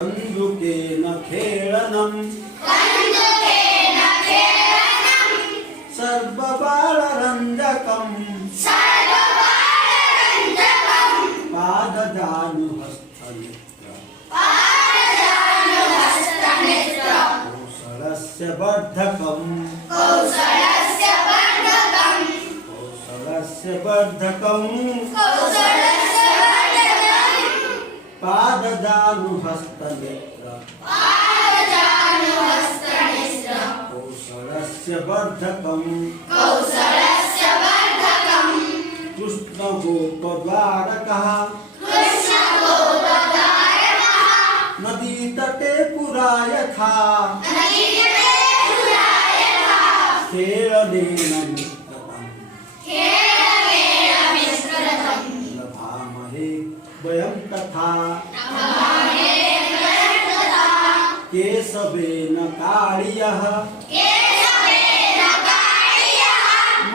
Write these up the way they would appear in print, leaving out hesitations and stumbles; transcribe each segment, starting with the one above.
कन्दुकेन खेलनम् सर्वबालरञ्जकम् पादजानुहस्तनेत्रम् कौशलस्य वर्धकम् पादजानुहस्तनेत्रम् कौशलस्य वर्धकम् कृष्णगोपबालकः नदीतटे पुरा यथा खेलनेन मित्रतम् लभामहे वयं तथा केशवेन काळियः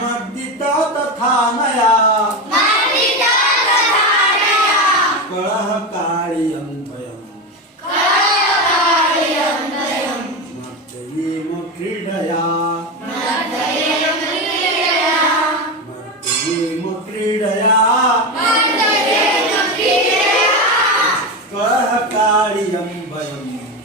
मर्दिता तथा मया कलह काळियं वयं मर्दयेम क्रीडया कलह काळियं वयम्